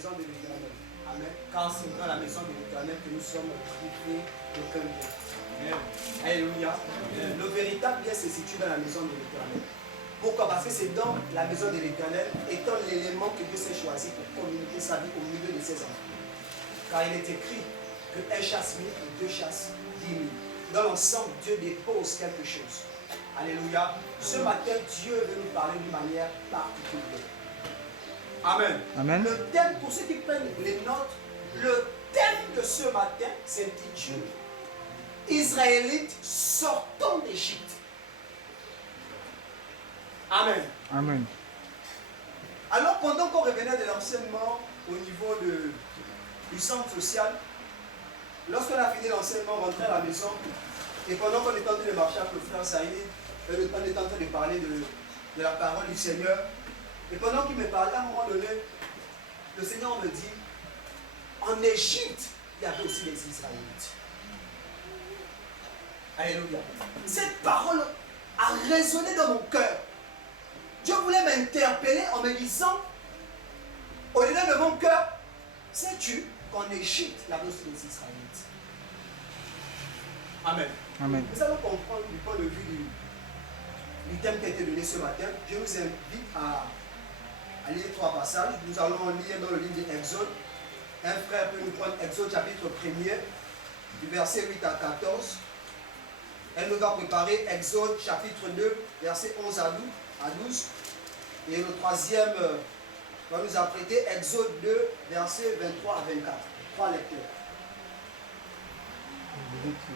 maison de l'Éternel. Amen. Car c'est dans la maison de l'Éternel que nous sommes privés d'aucun bien. Alléluia. Le véritable bien se situe dans la maison de l'Éternel. Pourquoi? Parce que c'est dans la maison de l'Éternel, étant l'élément que Dieu s'est choisi pour communiquer sa vie au milieu de ses enfants. Car il est écrit que un chasse 1000 et deux chassent 10 000. Dans l'ensemble, Dieu dépose quelque chose. Alléluia. Ce matin, Dieu veut nous parler d'une manière particulière. Amen. Amen. Le thème, pour ceux qui prennent les notes, le thème de ce matin s'intitule Israélites sortant d'Égypte. Amen. Amen. Alors, pendant qu'on revenait de l'enseignement au niveau du centre social, lorsqu'on a fini l'enseignement, on rentrait à la maison, et pendant qu'on était en train de marcher avec le frère Saïd, on était en train de parler de la parole du Seigneur, et pendant qu'il me parlait, à un moment donné, le Seigneur me dit, en Égypte, il y avait aussi les Israélites. Alléluia. Cette parole a résonné dans mon cœur. Dieu voulait m'interpeller en me disant, au-delà de mon cœur, sais-tu qu'en Égypte, il y avait aussi les Israélites. Amen. Amen. Nous allons comprendre du point de vue du thème qui a été donné ce matin. Je vous invite à lire 3 passages. Nous allons lire dans le livre d'Exode. Un frère peut nous prendre Exode chapitre 1er, du verset 8 à 14. Elle nous va préparer Exode chapitre 2, verset 11 à 12. Et le troisième va nous apprêter Exode 2, verset 23 à 24. 3 lecteurs.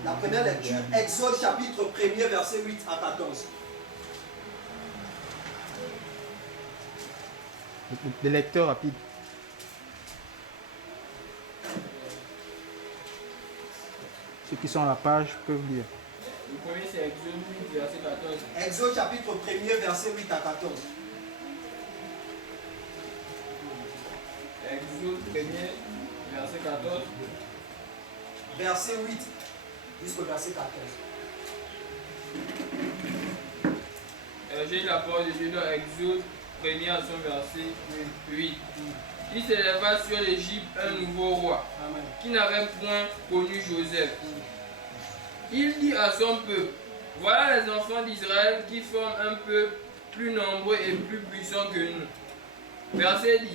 La première lecture, Exode chapitre 1er, verset 8 à 14. Les lecteurs rapides. Ceux qui sont à la page peuvent lire. Le premier c'est Exode 8, verset 14. Exode chapitre 1er, verset 8 à 14. Exode 1er, verset 14. Verset 8 jusqu'au verset 14. J'ai la parole de Dieu dans Exode 1er à son verset 8. Il s'éleva sur l'Égypte un nouveau roi, qui n'avait point connu Joseph. Il dit à son peuple, voilà les enfants d'Israël qui forment un peuple plus nombreux et plus puissant que nous. Verset 10.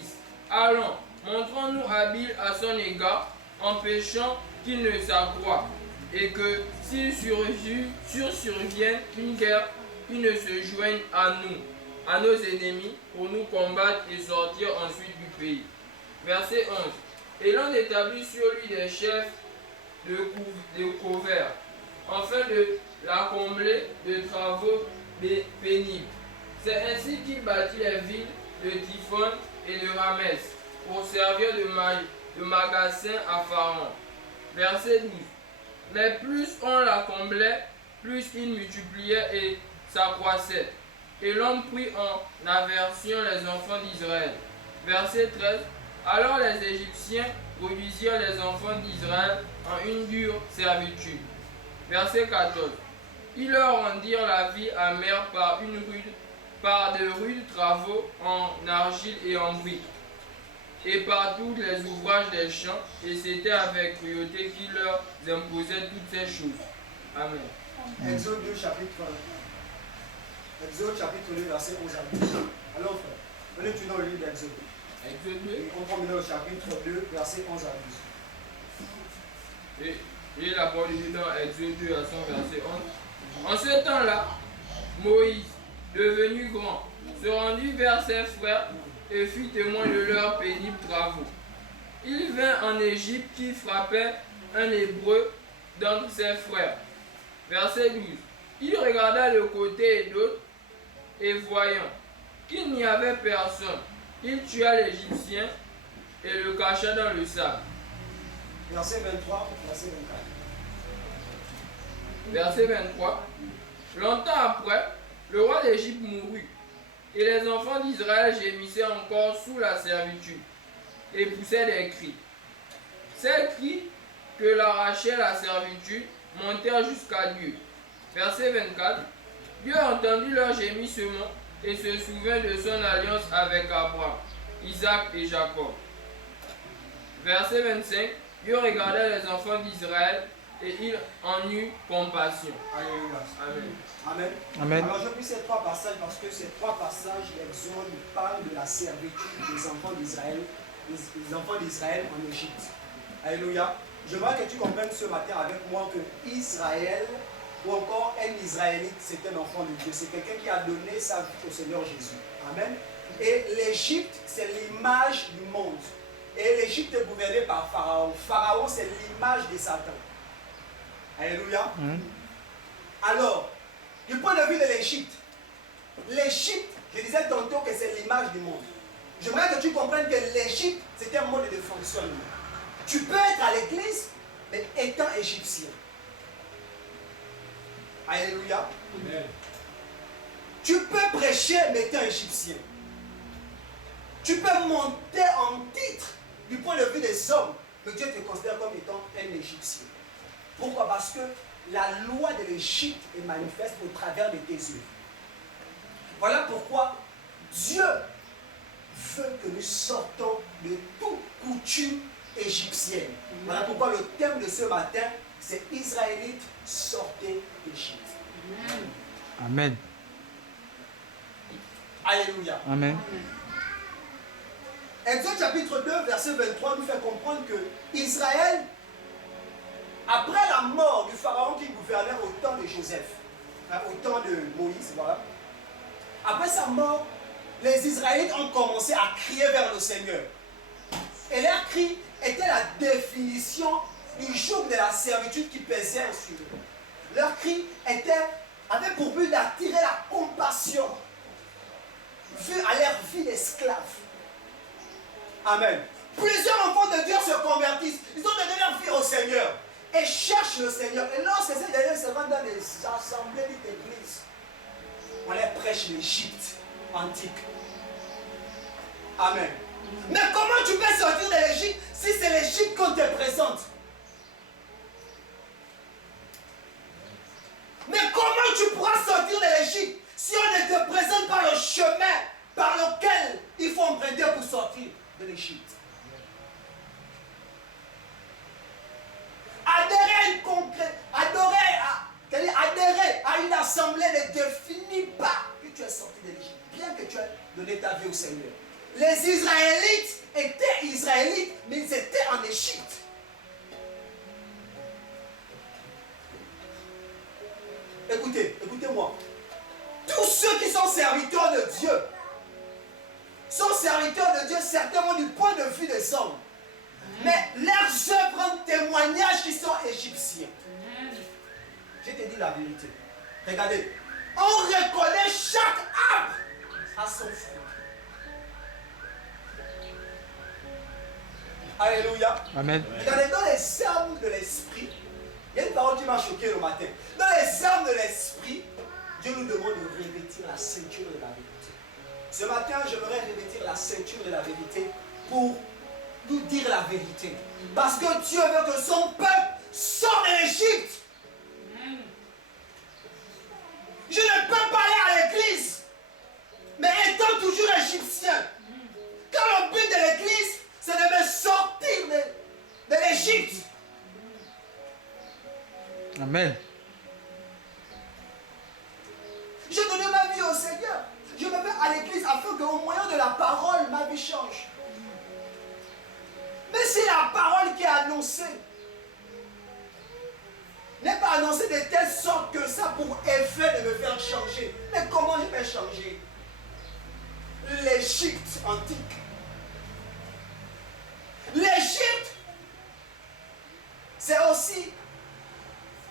Allons, montrons-nous habiles à son égard, empêchant qu'il ne s'accroît, et que s'il survienne une guerre, il ne se joigne à nous, à nos ennemis, pour nous combattre et sortir ensuite du pays. Verset 11. Et l'on établit sur lui des chefs de couverts, afin de l'accombler de travaux pénibles. C'est ainsi qu'il bâtit les villes de Typhon et de Ramès, pour servir de magasin à Pharaon. Verset 12. Mais plus on l'accommblait, plus il multipliait et s'accroissait. Et l'on prit en aversion les enfants d'Israël. Verset 13. Alors les Égyptiens réduisirent les enfants d'Israël en une dure servitude. Verset 14. Ils leur rendirent la vie amère par de rudes travaux en argile et en briques, et par tous les ouvrages des champs, et c'était avec cruauté qu'ils leur imposaient toutes ces choses. Amen. Exode 2, chapitre 2, verset 11 à 12. Alors frère, venez tu dans le livre d'Exode. Exode 2. Et on prend maintenant le chapitre 2, verset 11 à 12. Et la parole de Dieu dans Exode 2 à son verset 11. En ce temps-là, Moïse, devenu grand, se rendit vers ses frères et fut témoin de leurs pénibles travaux. Il vint en Égypte qui frappait un hébreu d'entre ses frères. Verset 12. Il regarda de côté et d'autre, et voyant qu'il n'y avait personne, il tua l'Égyptien et le cacha dans le sable. Verset 23, verset 24. Verset 23. Longtemps après, le roi d'Égypte mourut, et les enfants d'Israël gémissaient encore sous la servitude, et poussaient des cris. Ces cris que l'arrachait la servitude montèrent jusqu'à Dieu. Verset 24. Dieu entendit leurs gémissements et se souvint de son alliance avec Abraham, Isaac et Jacob. Verset 25. Dieu regardait les enfants d'Israël et il en eut compassion. Alléluia. Amen. Amen. Amen. Alors je prie ces trois passages parce que ces trois passages, l'Exode parle de la servitude des enfants d'Israël, les enfants d'Israël en Égypte. Alléluia. Je veux que tu comprennes ce matin avec moi que Israël, ou encore un Israélite, c'est un enfant de Dieu. C'est quelqu'un qui a donné sa vie au Seigneur Jésus. Amen. Et l'Égypte, c'est l'image du monde. Et l'Égypte est gouvernée par Pharaon. Pharaon, c'est l'image de Satan. Alléluia. Alors, du point de vue de l'Égypte, je disais tantôt que c'est l'image du monde. J'aimerais que tu comprennes que l'Égypte, c'est un mode de fonctionnement. Tu peux être à l'église, mais étant égyptien. Alléluia. Amen. Tu peux prêcher, mais étant égyptien. Tu peux monter en titre du point de vue des hommes, mais Dieu te considère comme étant un égyptien. Pourquoi? Parce que la loi de l'Égypte est manifeste au travers de tes yeux. Voilà pourquoi Dieu veut que nous sortons de toute coutume égyptienne. Voilà pourquoi le thème de ce matin, c'est Israélites, sortez d'Égypte. Amen. Alléluia. Amen. Exode chapitre 2, verset 23 nous fait comprendre que Israël, après la mort du pharaon qui gouvernait au temps de Joseph, au temps de Moïse, voilà, après sa mort, les Israélites ont commencé à crier vers le Seigneur. Et leur cri était la définition du joug de la servitude qui pesait sur eux. Leur cri avait pour but d'attirer la compassion vu à leur vie d'esclaves. Amen. Plusieurs enfants de Dieu se convertissent. Ils ont donné leur vie au Seigneur et cherchent le Seigneur. Et lorsque ces derniers se rendent dans les assemblées d'église, on les prêche l'Égypte antique. Amen. Mais comment tu peux sortir de l'Égypte si c'est l'Égypte qu'on te présente? Mais comment tu pourras sortir de l'Égypte si on ne te présente pas le chemin par lequel il faut emprunter pour sortir de l'Égypte? Adhérer à une assemblée ne définit pas que tu es sorti de l'Égypte, bien que tu aies donné ta vie au Seigneur. Les Israélites étaient Israélites, mais ils étaient en Égypte. Écoutez-moi. Tous ceux qui sont serviteurs de Dieu sont serviteurs de Dieu certainement du point de vue des hommes. Mais leurs œuvres rendent témoignage qu'ils sont égyptiens. Je te dis la vérité. Regardez. On reconnaît chaque arbre à son fruit. Alléluia. Amen. Regardez, dans les armes de l'esprit, il y a une parole qui m'a choqué le matin. Dans les armes de l'esprit, Dieu nous demande de revêtir la ceinture de la vérité. Ce matin, j'aimerais revêtir la ceinture de la vérité pour nous dire la vérité. Parce que Dieu veut que son peuple sorte de l'Égypte. Je ne peux pas aller à l'église, mais étant toujours égyptien. Car le but de l'église, c'est de me sortir de l'Égypte. Amen. J'ai donné ma vie au Seigneur. Je me vais à l'église afin qu'au moyen de la parole, ma vie change. Mais c'est la parole qui est annoncée. N'est pas annoncée de telle sorte que ça pour effet de me faire changer. Mais comment je vais changer? L'Égypte antique. L'Égypte, c'est aussi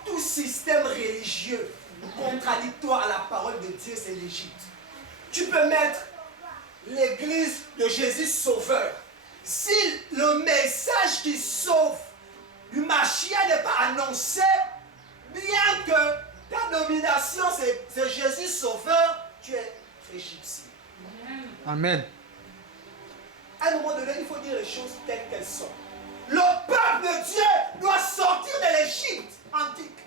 tout système religieux contradictoire à la parole de Dieu, c'est l'Égypte. Tu peux mettre l'église de Jésus sauveur. Si le message qui sauve du Mashiach n'est pas annoncé, bien que ta domination c'est Jésus sauveur, tu es égyptien. Amen. À un moment donné, il faut dire les choses telles qu'elles sont. Le peuple de Dieu doit sortir de l'Égypte antique.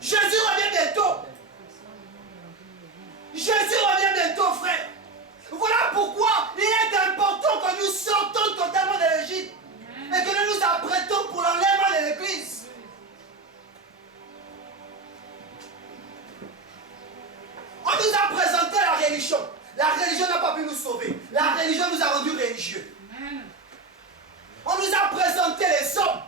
Jésus revient bientôt. Jésus revient bientôt, frère. Voilà pourquoi il est important que nous sortons totalement de l'Égypte. et que nous nous apprêtons pour l'enlèvement de l'église. On nous a présenté la religion. La religion n'a pas pu nous sauver. La religion nous a rendus religieux. On nous a présenté les hommes.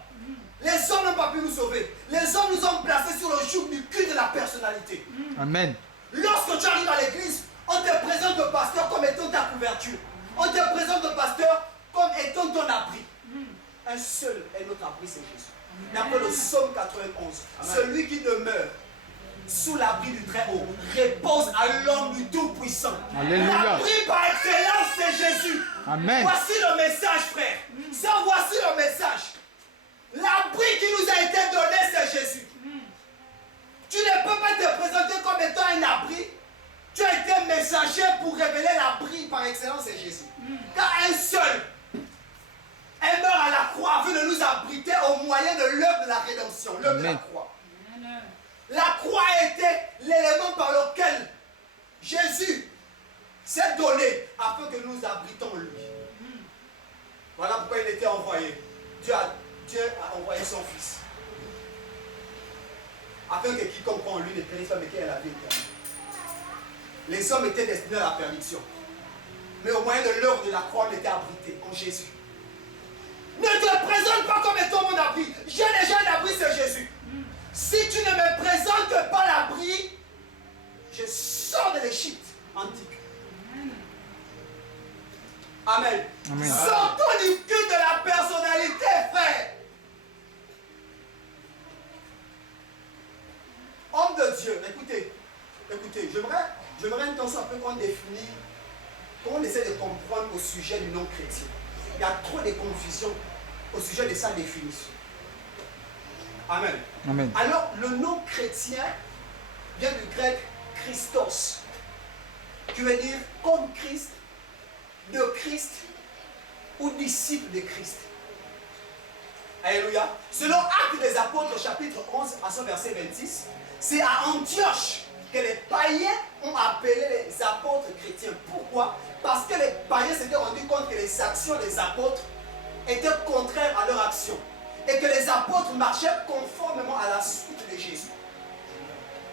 Les hommes n'ont pas pu nous sauver. Les hommes nous ont placés sur le joug du culte de la personnalité. Amen. Lorsque tu arrives à l'église, on te présente le pasteur comme étant ta couverture. On te présente le pasteur comme étant ton abri. Un seul est notre abri, c'est Jésus. D'après le psaume 91, celui qui demeure sous l'abri du Très-Haut repose à l'homme du Tout-Puissant. L'abri par excellence, c'est Jésus. Amen. Voici le message, frère. Ça, voici le message. L'abri qui nous a été donné, c'est Jésus. Tu ne peux pas te présenter comme étant un abri. Tu as été messager pour révéler l'abri par excellence, c'est Jésus. Car un seul est mort à la croix afin de nous abriter au moyen de l'œuvre de la rédemption, l'œuvre de la croix. La croix a été l'élément par lequel Jésus s'est donné afin que nous abritons lui. Voilà pourquoi il était envoyé. Dieu a envoyé son Fils. Afin que quiconque croit en lui ne périsse pas mais qu'il ait la vie éternelle. Les hommes étaient destinés à la perdition. Mais au moyen de l'œuvre de la croix, on était abrités en Jésus. Ne te présente pas comme étant mon abri. J'ai déjà un abri, c'est Jésus. Si tu ne me présentes pas l'abri, je sors de l'Égypte antique. Amen. Amen. Sortons du culte de la personnalité, frère. Homme de Dieu, écoutez, j'aimerais un temps soit peu qu'on définisse, qu'on essaie de comprendre au sujet du non-chrétien. Il y a trop de confusion au sujet de sa définition. Amen. Amen. Alors, le non-chrétien vient du grec Christos, qui veut dire comme Christ, de Christ ou disciple de Christ. Alléluia. Selon Actes des Apôtres, chapitre 11, à son verset 26, c'est à Antioche que les païens ont appelé les apôtres chrétiens. Pourquoi? Parce que les païens s'étaient rendus compte que les actions des apôtres étaient contraires à leur action. Et que les apôtres marchaient conformément à la suite de Jésus.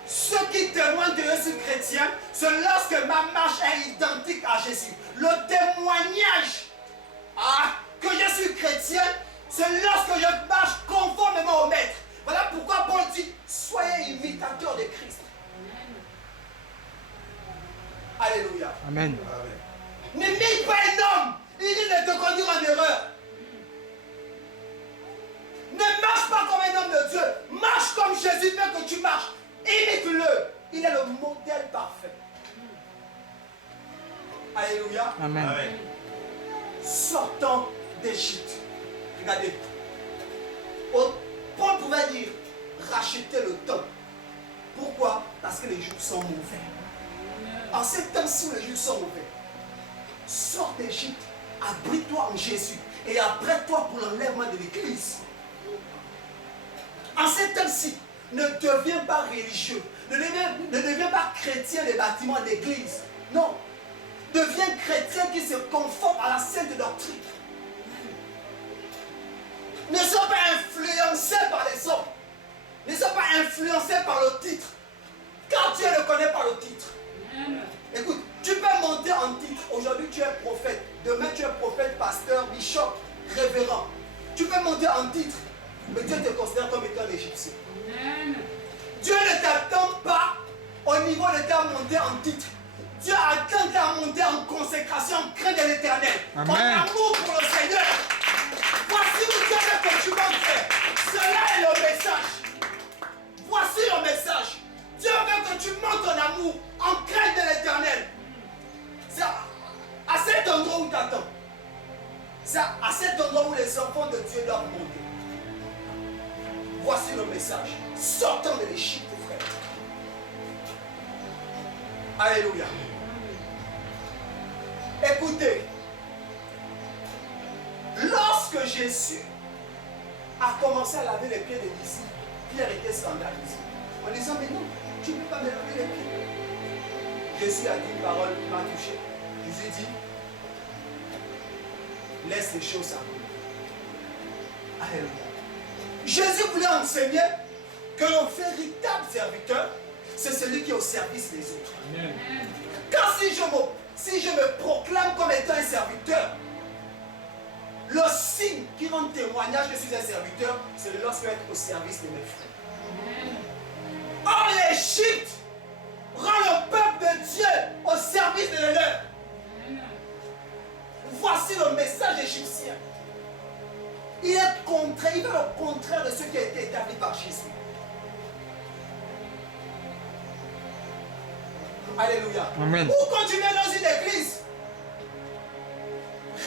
Ceux qui témoignent que je suis chrétien, c'est lorsque ma marche est identique à Jésus. Le témoignage que je suis chrétien, c'est lorsque je marche conformément au Maître. Voilà pourquoi Paul dit, soyez imitateurs de Christ. Alléluia. Amen. N'imite pas un homme, il dit de te conduire en erreur. Ne marche pas comme un homme de Dieu. Marche comme Jésus veut que tu marches. Imite-le. Il est le modèle parfait. Alléluia. Amen. Sortant d'Égypte. Regardez. Paul pouvait dire racheter le temps. Pourquoi? Parce que les jours sont mauvais. En ces temps-ci où les jours sont mauvais, sors d'Égypte, abrite-toi en Jésus et apprête-toi pour l'enlèvement de l'Église. En ces temps-ci, ne deviens pas religieux, ne deviens pas chrétien des bâtiments d'église. Non, deviens chrétien qui se conforme à la sainte doctrine. Ne sois pas influencé par les hommes. Ne sois pas influencé par le titre. Car Dieu le connaît par le titre. Écoute, tu peux monter en titre. Aujourd'hui, tu es prophète. Demain, tu es prophète, pasteur, bishop, révérend. Tu peux monter en titre. Mais Dieu te considère comme étant un Égyptien. Dieu ne t'attend pas au niveau de ta montée en titre. Dieu attend ta montée en consécration, en crainte de l'Éternel. En amour pour le Seigneur. Voici où Dieu veut que tu montes. Cela est le message. Voici le message. Dieu veut que tu montes en amour, en crainte de l'Éternel. C'est à cet endroit où tu attends. C'est à cet endroit où les enfants de Dieu doivent monter. Voici le message. Sortons de l'Égypte, frère. Alléluia. Écoutez. Lorsque Jésus a commencé à laver les pieds des disciples, Pierre était scandalisé. En disant, mais non, tu ne peux pas me laver les pieds. Jésus a dit une parole qui m'a touché. Jésus dit, laisse les choses s'accomplir. Alléluia. Jésus voulait enseigner que le véritable serviteur, c'est celui qui est au service des autres. Amen. Car si je me proclame comme étant un serviteur, le signe qui rend témoignage que je suis un serviteur, c'est lorsque je vais être au service de mes frères. Or, l'Égypte rend le peuple de Dieu au service de l'honneur. Voici le message égyptien. Il est contraire, il fait le contraire de ce qui a été établi par Jésus. Alléluia. Amen. Ou quand tu viens dans une église,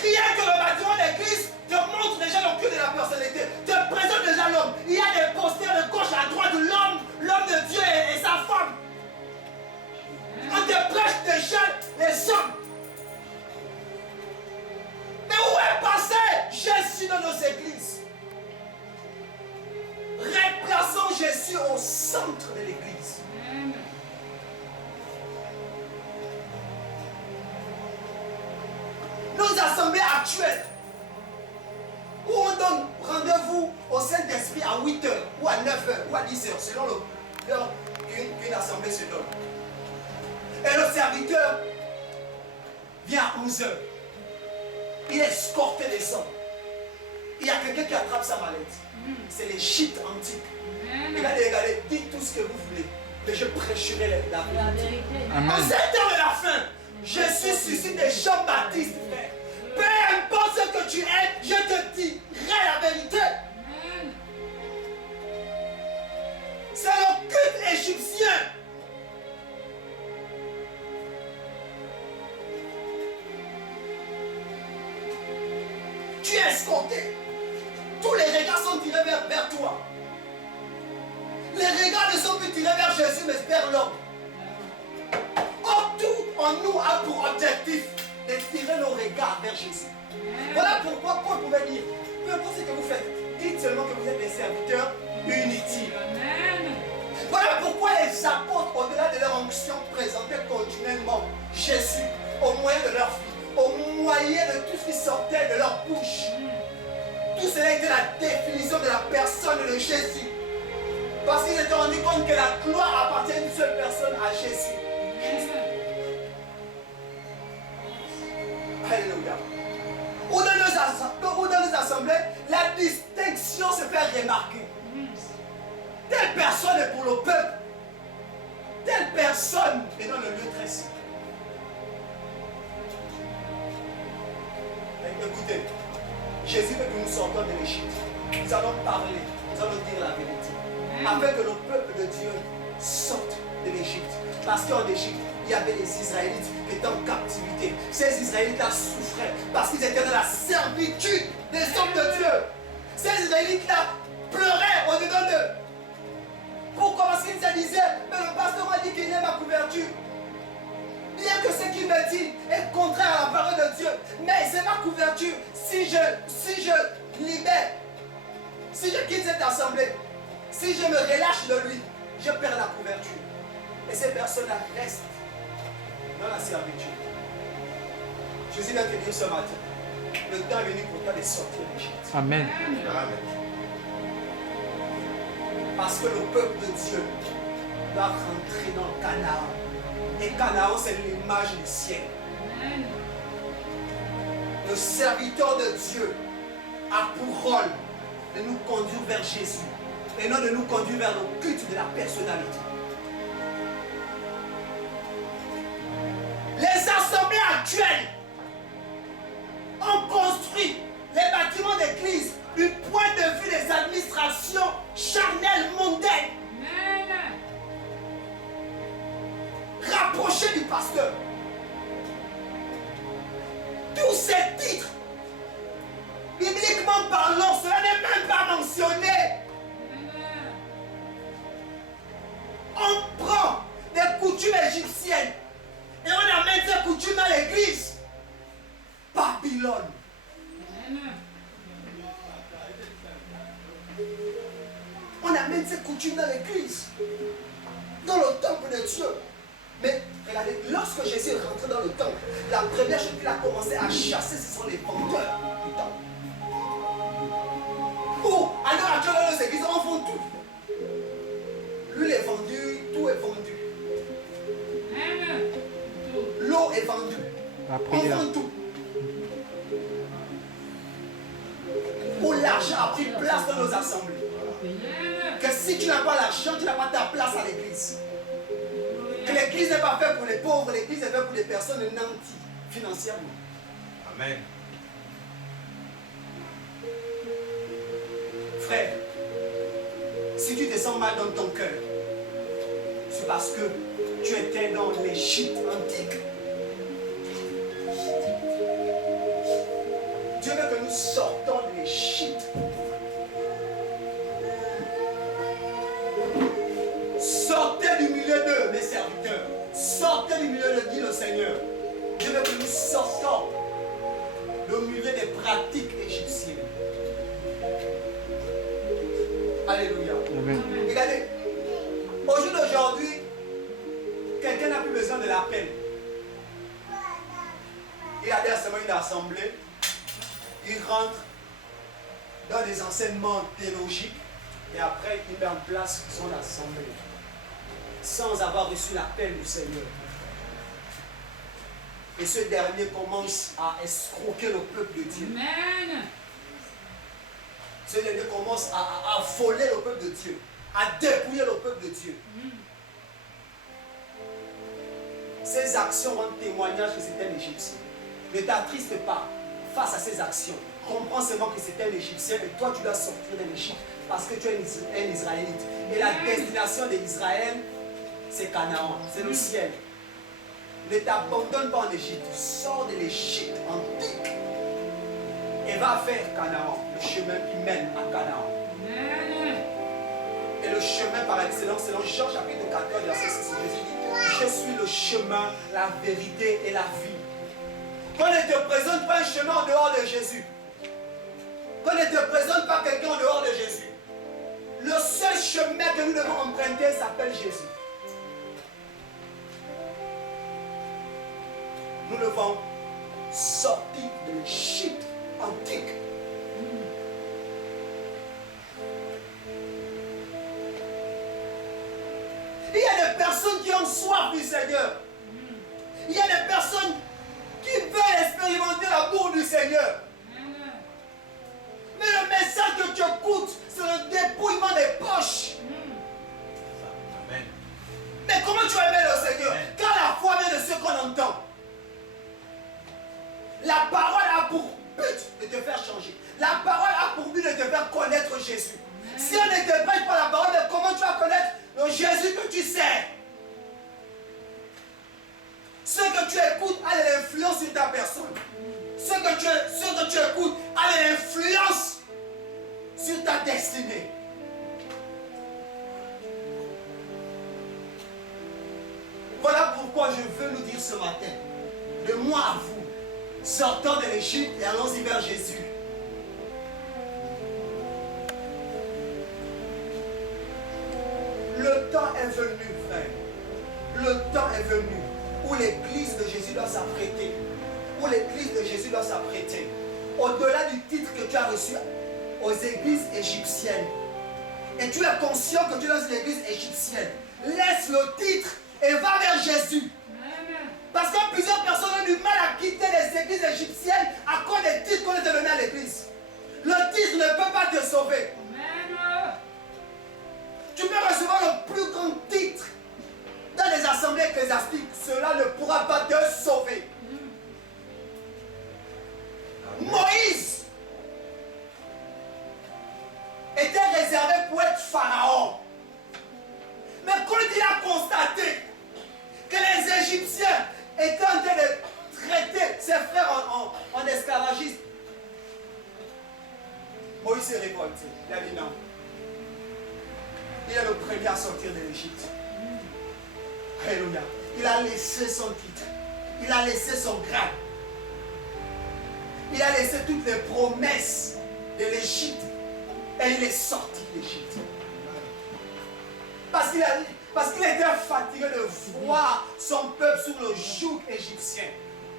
rien que le bâtiment d'église te montre déjà le cul de la personnalité, te présente déjà l'homme. Il y a des posters de gauche à droite de l'homme de Dieu et sa femme. On te prêche déjà les hommes. Mais où est passé Jésus dans nos églises? Replaçons Jésus au centre de l'église. Nos assemblées actuelles, où on donne rendez-vous au Saint-Esprit à 8h, ou à 9h, ou à 10h, selon l'heure qu'une assemblée se donne. Et le serviteur vient à 11h. Il est escorté des hommes. Il y a quelqu'un qui attrape sa mallette. C'est l'Égypte antique. Regardez, dites tout ce que vous voulez. Mais je prêcherai la vérité. En cette heure de la fin, Jésus suscite des Jean-Baptiste, frère. Peu importe ce que tu es, je te dirai la vérité. C'est le culte égyptien. Tu es escorté. Tous les regards sont tirés vers toi. Les regards ne sont plus tirés vers Jésus, mais vers l'homme. Or, tout en nous a pour objectif de tirer nos regards vers Jésus. Voilà pourquoi Paul pouvait dire, peu importe ce que vous faites, dites seulement que vous êtes des serviteurs inutiles. Voilà pourquoi les apôtres, au-delà de leur onction, présentaient continuellement Jésus au moyen de leur vie, au moyen de tout ce qui sortait de leur bouche. Tout cela était la définition de la personne de Jésus. Parce qu'ils étaient rendus compte que la gloire appartient à une seule personne, à Jésus. Alléluia. Ou dans nos assemblées, la distinction se fait remarquer. Telle personne est pour le peuple. Telle personne est dans le lieu très saint. Écoutez, Jésus veut que nous sortions de l'Égypte. Nous allons parler, nous allons dire la vérité. Afin que le peuple de Dieu sorte de l'Égypte. Parce qu'en Égypte, il y avait les Israélites qui étaient en captivité. Ces Israélites-là souffraient parce qu'ils étaient dans la servitude des hommes de Dieu. Ces Israélites-là pleuraient au-dedans d'eux. Pourquoi? Parce qu'ils se disaient, mais le pasteur m'a dit qu'il est ma couverture. Bien que ce qu'il me dit est contraire à la parole de Dieu, mais c'est ma couverture. Si je libère, si je quitte cette assemblée, si je me relâche de lui, je perds la couverture. Et ces personnes-là restent dans la servitude. Jésus va te dire ce matin, le temps est venu pour toi de sortir d'Égypte. Amen. Amen. Parce que le peuple de Dieu doit rentrer dans le Canaan. Et Canaan, c'est l'image du ciel. Le serviteur de Dieu a pour rôle de nous conduire vers Jésus et non de nous conduire vers le culte de la personnalité. Les assemblées actuelles ont construit les bâtiments d'église du point de vue des administrations charnelles mondaines. Rapprochées du pasteur. Tous ces titres, bibliquement parlant, cela n'est même pas mentionné. On prend des coutumes égyptiennes et on amène ces coutumes dans l'église. Babylone. On amène ces coutumes dans l'église, dans le temple de Dieu. Mais regardez, lorsque Jésus est rentré dans le temple, la première chose qu'il a commencé à chasser, ce sont les vendeurs du temple. Où vend tout. L'huile est vendue, tout est vendu. L'eau est vendue. La On prière. vend tout. Où l'argent a pris place dans nos assemblées. Que si tu n'as pas l'argent, tu n'as pas ta place à l'église. Que l'église n'est pas faite pour les pauvres, l'église est faite pour les personnes nantis financièrement. Amen. Frère, si tu te sens mal dans ton cœur, c'est parce que tu étais dans l'Égypte antique. Dieu veut que nous sortons de l'Égypte. Sortez du milieu d'eux, mes serviteurs. Sortez du milieu de dit le Seigneur. Dieu veut que nous sortons du milieu des pratiques égyptiennes. Alléluia. Amen. Regardez, au jour d'aujourd'hui, quelqu'un n'a plus besoin de l'appel. Il a seulement une assemblée, il rentre dans des enseignements théologiques et après il met en place son assemblée sans avoir reçu l'appel du Seigneur. Et ce dernier commence à escroquer le peuple de Dieu. Amen. Ce dernier commence à voler le peuple de Dieu, à dépouiller le peuple de Dieu. Ces actions rendent témoignage que c'est un Égyptien. Ne t'attriste pas face à ces actions. Comprends seulement que c'est un Égyptien et toi tu dois sortir de l'Égypte parce que tu es un Israélite. Et la destination d'Israël, c'est Canaan, c'est le ciel. Ne t'abandonne pas en Égypte, sors de l'Égypte antique et va vers Canaan, le chemin qui mène à Canaan. Et le chemin par excellence, c'est dans Jean chapitre 14, verset 6, Jésus dit, je suis le chemin, la vérité et la vie. Qu'on ne te présente pas un chemin en dehors de Jésus. Qu'on ne te présente pas quelqu'un en dehors de Jésus. Le seul chemin que nous devons emprunter s'appelle Jésus. Nous devons sortir de l'Égypte antique. Il y a des personnes qui ont soif du Seigneur. Il y a des personnes qui veulent expérimenter l'amour du Seigneur. Mais le message que tu écoutes, c'est le dépouillement des poches. Amen. Mais comment tu vas aimer le Seigneur? Quand la foi vient de ce qu'on entend. La parole a pour but de te faire changer. La parole a pour but de te faire connaître Jésus. Si on ne te prêche pas la parole, comment tu vas connaître le Jésus que tu sais? Ce que tu écoutes a de l'influence sur ta personne. Ce que tu écoutes a de l'influence sur ta destinée. Voilà pourquoi je veux nous dire ce matin, de moi à vous, sortons de l'Égypte et allons-y vers Jésus. Le temps est venu, frère. Le temps est venu où l'église de Jésus doit s'apprêter. Où l'église de Jésus doit s'apprêter. Au-delà du titre que tu as reçu aux églises égyptiennes. Et tu es conscient que tu es dans une église égyptienne. Laisse le titre et va vers Jésus. Parce que plusieurs personnes ont du mal à quitter les églises égyptiennes à cause des titres qu'on les a donnés à l'église. Le titre ne peut pas te sauver. Tu peux recevoir le plus grand titre dans les assemblées ecclésiastiques. Cela ne pourra pas te sauver. Moïse était réservé pour être pharaon. Mais quand il a constaté que les Égyptiens étaient en train de traiter ses frères en esclavagisme, Moïse s'est révolté. Il a dit non. Il est le premier à sortir de l'Égypte. Alléluia. Il a laissé son titre. Il a laissé son grade. Il a laissé toutes les promesses de l'Égypte. Et il est sorti d'Égypte. Parce qu'il était fatigué de voir son peuple sous le joug égyptien.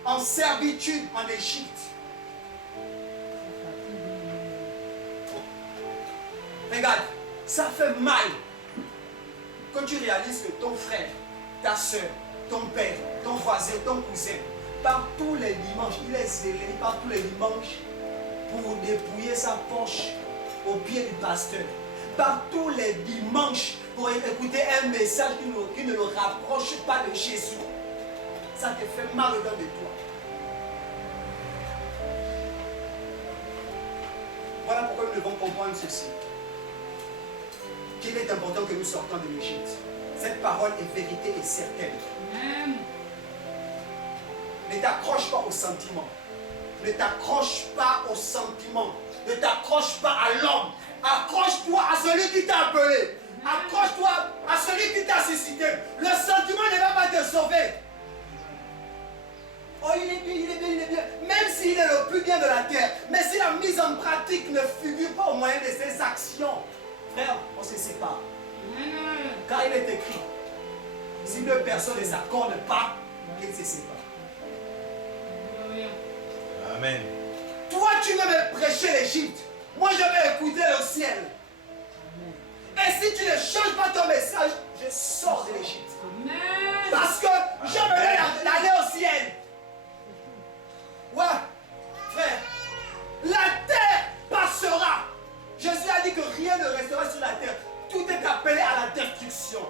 En servitude en Égypte. Regarde. Ça fait mal quand tu réalises que ton frère, ta soeur, ton père, ton voisin, ton cousin, par tous les dimanches, il est zélé par tous les dimanches pour dépouiller sa poche au pied du pasteur. Par tous les dimanches pour écouter un message qui ne le rapproche pas de Jésus. Ça te fait mal au dedans de toi. Voilà pourquoi nous devons comprendre ceci. Qu'il est important que nous sortons de l'Égypte. Cette parole est vérité et certaine. Ne t'accroche pas aux sentiments. Ne t'accroche pas aux sentiments. Ne t'accroche pas à l'homme. Accroche-toi à celui qui t'a appelé. Accroche-toi à celui qui t'a suscité. Le sentiment ne va pas te sauver. Oh, il est bien, il est bien, il est bien. Même s'il est le plus bien de la terre. Mais si la mise en pratique ne figure pas au moyen de ses actions, frère, on se sépare. Car il est écrit, si deux personnes ne s'accordent pas, ils se séparent. Amen. Toi, tu veux me prêcher l'Égypte. Moi, je vais écouter le ciel. Et si tu ne changes pas ton message, je sors de l'Égypte. Parce que je veux aller au ciel. Ouais, frère. La terre passera. Jésus a dit que rien ne restera sur la terre. Tout est appelé à la destruction.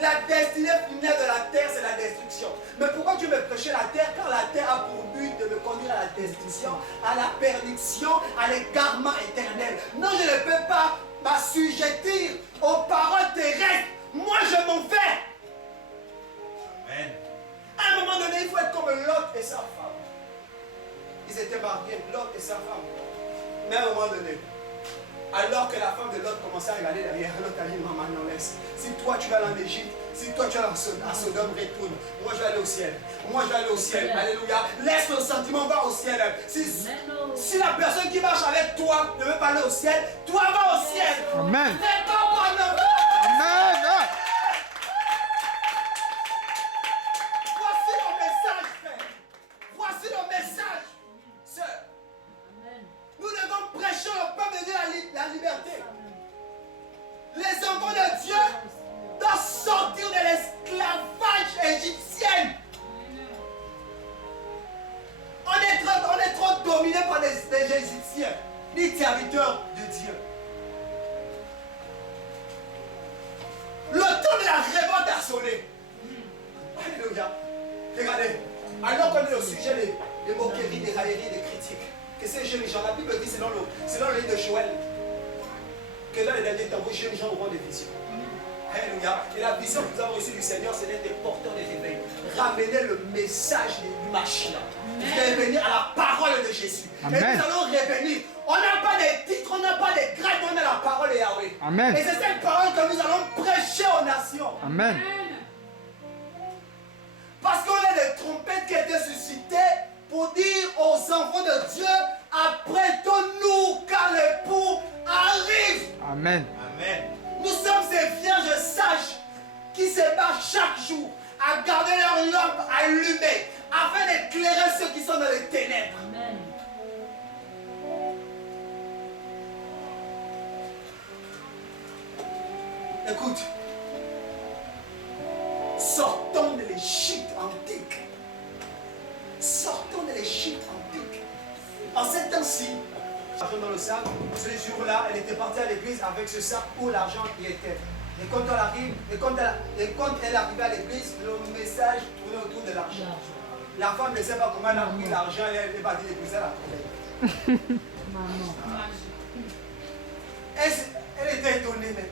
La destinée finale de la terre, c'est la destruction. Mais pourquoi tu me prêchais la terre? Car la terre a pour but de me conduire à la destruction, à la perdition, à l'égarement éternel. Non, je ne peux pas m'assujettir aux paroles terrestres. Moi, je m'en vais. Amen. À un moment donné, il faut être comme Lot et sa femme. Ils étaient mariés, Lot et sa femme. Mais à un moment donné, alors que la femme de Lot commençait à regarder derrière, Lot a dit, maman, non, laisse. Si toi tu vas en Égypte, si toi tu vas à Sodome, retourne. Moi je vais aller au ciel. Moi je vais aller au ciel. Alléluia. Laisse le sentiment, va au ciel. Si la personne qui marche avec toi ne veut pas aller au ciel, toi va au ciel. Amen. Mais pas moi, non. Amen. Voici le message, frère. Voici le message, sœur. Nous devons prêcher au peuple de Dieu la liberté. Les enfants de Dieu doivent sortir de l'esclavage égyptien. On est trop dominé par les Égyptiens, ni serviteurs de Dieu. Le temps de la révolte a sonné. Alléluia. Regardez, alors qu'on est au sujet des moqueries, des railleries, des critiques, que ces jeunes gens, la Bible dit selon le livre de Joël, que dans les derniers temps, vos jeunes gens auront des visions. Alléluia. Et la vision que nous avons reçue du Seigneur, c'est d'être des porteurs de réveil. Ramener le message du Mashiach. Revenir à la parole de Jésus. Amen. Et nous allons revenir. On n'a pas de titres, on n'a pas de grades, on a la parole de Yahweh. Amen. Et c'est cette parole que nous allons prêcher aux nations. Amen. Parce qu'on a des trompettes qui étaient suscitées pour dire aux enfants de Dieu, apprêtons-nous car l'époux arrive. Amen. Amen. Nous sommes ces vierges sages qui se battent chaque jour à garder leur lampe allumée afin d'éclairer ceux qui sont dans les ténèbres. Amen. Écoute, sortons de l'Égypte antique. Sortons de l'Égypte antique. En ces temps-ci, l'argent dans le sac, ce jour-là, elle était partie à l'église avec ce sac où l'argent y était. Et quand elle arrive, quand elle arrivait à l'église, le message tournait autour de l'argent. La femme ne sait pas comment elle a pris l'argent et elle est partie de l'église, elle a trouvé. Maman. Elle était étonnée, mais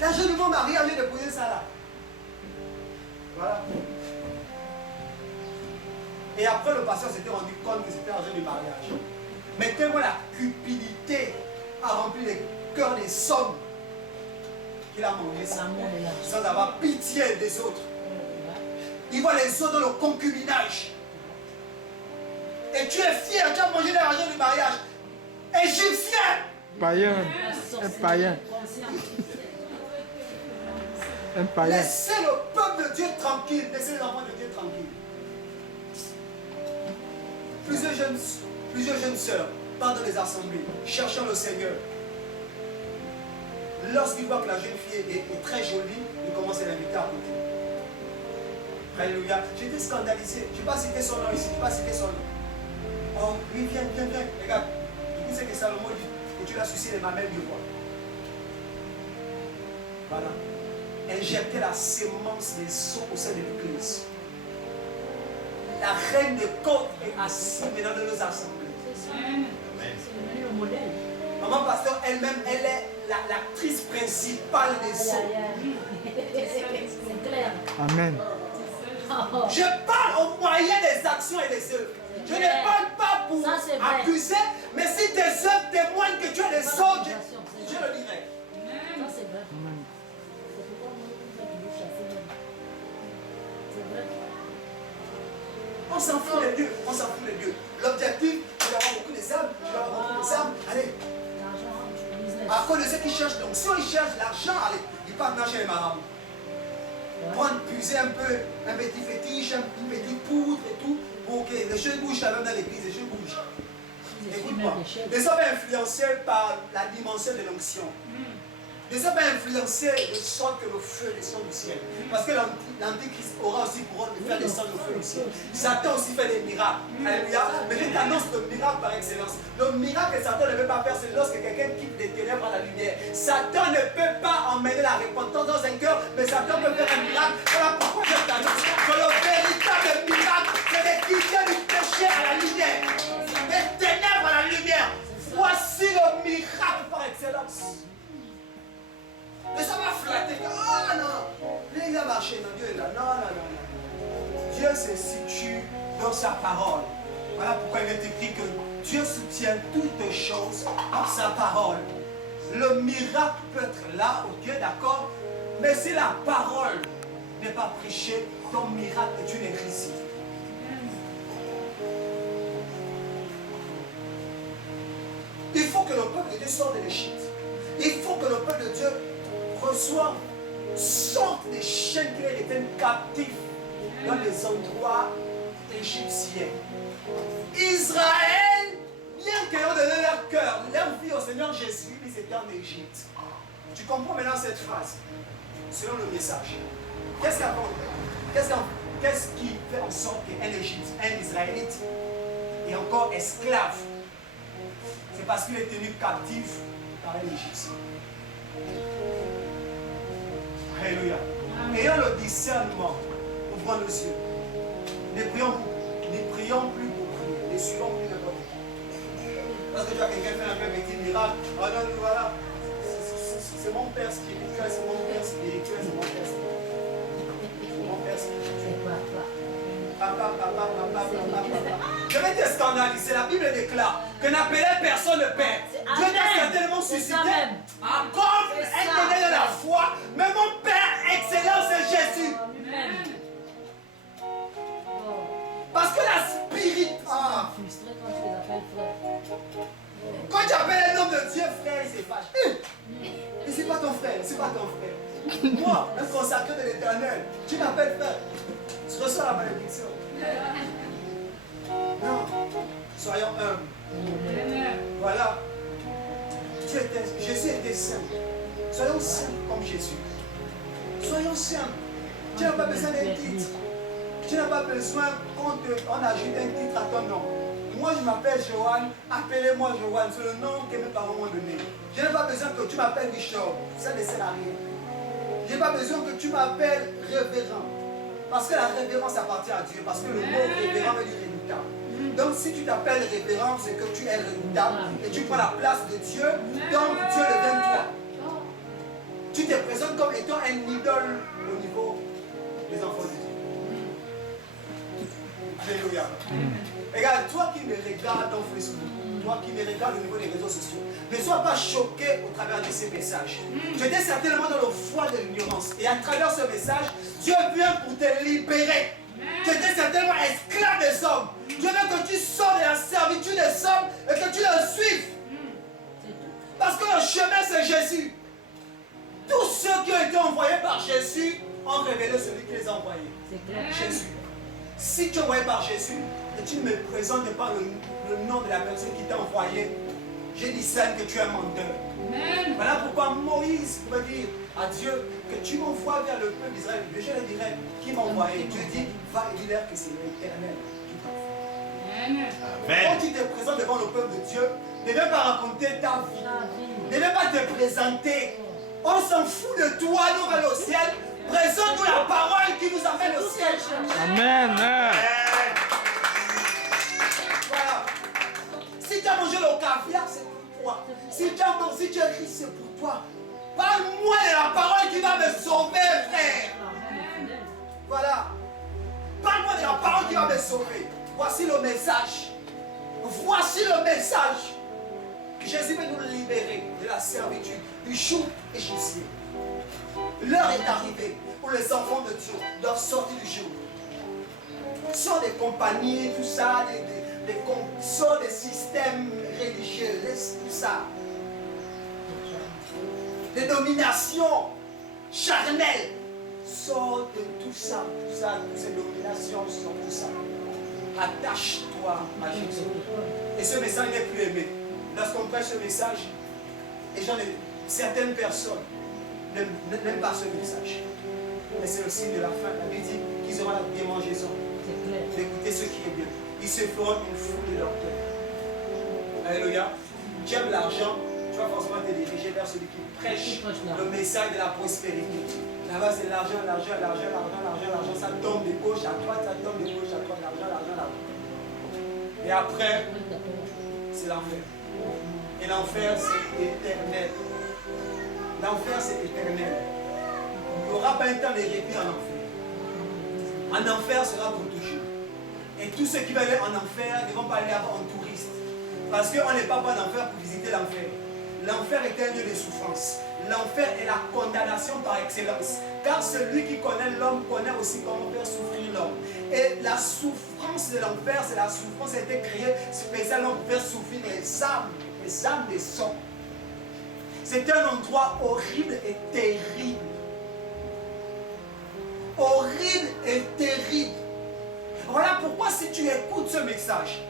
l'argent de mon mari a déposé ça là. Voilà. Et après, le pasteur s'était rendu compte que c'était l'argent du mariage. Mais tellement la cupidité a rempli les cœurs des hommes qu'il a mangé ça sans avoir pitié des autres. Il voit les autres dans le concubinage. Et tu es fier, tu as mangé l'argent du mariage. Égyptien! Païen. Un païen. Un païen. Laissez le peuple de Dieu tranquille. Laissez les enfants de Dieu tranquilles. Plusieurs jeunes sœurs partent dans les assemblées, cherchant le Seigneur. Lorsqu'il voit que la jeune fille est très jolie, il commence à l'inviter à côté. Alléluia. J'étais scandalisé. Je n'ai pas cité son nom ici. Je n'ai pas cité son nom. Oh, oui, viens. Regarde. Du coup, c'est que Salomon dit que tu l'as sucé les mamelles du roi. Voilà. Injecter la sémence des eaux au sein de l'église. La reine de côte est assise maintenant dans nos assemblées. C'est ça. C'est devenu le modèle. Maman pasteur elle-même, elle est l'actrice principale des eaux. C'est clair. Amen. Je parle au moyen des actions et des œuvres. Je ne parle pas pour Ça, c'est vrai. accuser, mais si tes œuvres témoignent que tu es des eaux, je le dirai. Ça, c'est vrai. Amen. C'est pourquoi moi, je vais toujours chasser même. C'est vrai. On s'en fout les dieux. On s'en fout les dieux. L'objectif, c'est d'avoir beaucoup d'âmes. Je vais avoir beaucoup d'âmes. Allez. L'argent, le business. À cause de ceux qui cherchent l'onction, ils cherchent l'argent. Allez, ils partent dans chez les marabouts. Prendre, puiser un peu, un petit fétiche, une petite poudre et tout, pour que les choses bougent quand même dans l'église, les choses bougent. Écoute-moi, ne sois pas influencé par la dimension de l'onction. Ne sois pas influencé de sorte que le feu descend du ciel. Parce que l'Antichrist aura aussi pour rôle de faire descendre le feu du ciel. Satan aussi fait des miracles. Alléluia. Mais je t'annonce le miracle par excellence. Le miracle que Satan ne peut pas faire, c'est lorsque quelqu'un quitte les ténèbres à la lumière. Satan ne peut pas emmener la repentance dans un cœur, mais Satan peut faire un miracle. Voilà pourquoi je t'annonce que le véritable miracle, c'est de quitter du péché à la lumière. Des ténèbres à la lumière. Voici le miracle par excellence. Ne sois pas flatté. Oh non, les gars marchent dans Dieu est là. Non. Dieu se situe dans sa parole. Voilà pourquoi il est écrit que Dieu soutient toutes choses par sa parole. Le miracle peut être là, ok, d'accord. Mais si la parole n'est pas prêchée, ton miracle est une hérésie. Il faut que le peuple de Dieu sorte de l'Égypte. Il faut que le peuple de Dieu reçoive, sorte des chaînes qui les retiennent captifs dans les endroits égyptiens. Israël, bien qu'ils ont donné leur cœur, leur vie au Seigneur Jésus, ils étaient en Égypte. Tu comprends maintenant cette phrase, selon le message. Qu'est-ce qui fait en sorte qu'un Égyptien, un Israélite, est encore esclave? C'est parce qu'il est tenu captif par un Égyptien. Alléluia. Ayant le discernement, ouvrons nos yeux. Ne prions plus pour prier. Ne suivons plus le bon. Parce que tu as quelqu'un fait un petit miracle. Oh non, voilà. C'est mon père spirituel, c'est mon père spirituel, c'est mon père spirituel. C'est mon père spirituel. Papa. Je vais te scandaliser. La Bible déclare que n'appelez personne de père. Dieu t'a certainement suscité comme un donné de la foi. Mais mon Père excellent, c'est Jésus. Parce que la spirit. Quand tu appelles un homme de Dieu, frère, il se fâche. Et c'est pas ton frère, c'est pas ton frère. Moi, un consacré de l'Éternel, tu m'appelles frère. Tu reçois la malédiction. Non. Soyons humbles. Voilà. Jésus était simple. Soyons simples comme Jésus. Soyons simples. Tu n'as pas besoin d'un titre. Tu n'as pas besoin qu'on ajoute un titre à ton nom. Moi, je m'appelle Johan. Appelez-moi Johan. C'est le nom que mes parents m'ont donné. Je n'ai pas besoin que tu m'appelles Bishop. Ça ne sert à rien. Je n'ai pas besoin que tu m'appelles révérend. Parce que la révérence appartient à Dieu. Parce que le mot révérend veut dire redoutable. Donc si tu t'appelles révérend, c'est que tu es redoutable et tu prends la place de Dieu, donc Dieu devient toi. Tu te présentes comme étant un idole au niveau des enfants de Dieu. Alléluia. Regarde, toi qui me regardes dans Facebook, toi qui me regardes au niveau des réseaux sociaux, ne sois pas choqué au travers de ces messages. Tu étais certainement dans le froid de l'ignorance. Et à travers ce message, Dieu vient pour te libérer. Tu étais certainement esclave des hommes. Dieu veut que tu sors de la servitude des hommes et que tu le suives. Parce que le chemin, c'est Jésus. Tous ceux qui ont été envoyés par Jésus ont révélé celui qui les a envoyés. Jésus. Si tu es envoyé par Jésus et tu ne me présentes pas le nom de la personne qui t'a envoyé, Je discerne que tu es un menteur. Amen. Voilà pourquoi Moïse pouvait dire à Dieu que tu m'envoies vers le peuple d'Israël. Je le dirais, qui m'a envoyé? Dieu dit, va et dis-leur que c'est l'Éternel qui t'a envoyé. Amen. Quand tu te présentes devant le peuple de Dieu, ne viens pas raconter ta vie. Ne viens pas te présenter. On s'en fout de toi, nous allons au ciel. Présente-nous la parole qui nous amène au ciel. Amen. Voilà. Si tu as mangé le caviar, c'est pour toi. Si tu as mangé, si tu es riche, c'est pour toi. Parle-moi de la parole qui va me sauver, frère. Voilà. Parle-moi de la parole qui va me sauver. Voici le message. Voici le message. Que Jésus veut nous libérer de la servitude, du joug égyptien. L'heure est arrivée où les enfants de Dieu doivent sortir du joug. Sort des compagnies, tout ça, sort des systèmes religieux, laisse tout ça. Des dominations charnelles. Sors de tout ça, toutes ces dominations, sort tout ça. Attache-toi à Jésus. Et ce message n'est plus aimé. Lorsqu'on prêche ce message, certaines personnes n'aiment pas ce message. Mais c'est le signe de la fin. La Bible dit qu'ils auront la démangeaison d'écouter ce qui est bien. Ils se feront une foule de leur cœur. Alléluia. Tu aimes l'argent, tu vas forcément te diriger vers celui qui prêche le message de la prospérité. Là-bas, c'est l'argent, ça tombe de gauche à droite, ça tombe de gauche à droite, l'argent. Et après, c'est l'enfer. Et l'enfer, c'est éternel. L'enfer, c'est éternel. Il n'y aura pas un temps de répit en enfer. En enfer sera pour toujours. Et tous ceux qui veulent aller en enfer ne vont pas aller en touriste. Parce qu'on n'est pas en enfer pour visiter l'enfer. L'enfer est un lieu de souffrance. L'enfer est la condamnation par excellence. Car celui qui connaît l'homme connaît aussi comment faire souffrir l'homme. Et la souffrance de l'enfer, c'est la souffrance qui a été créée spécialement pour faire souffrir les âmes des hommes. C'est un endroit horrible et terrible. Horrible et terrible. Voilà pourquoi si tu écoutes ce message,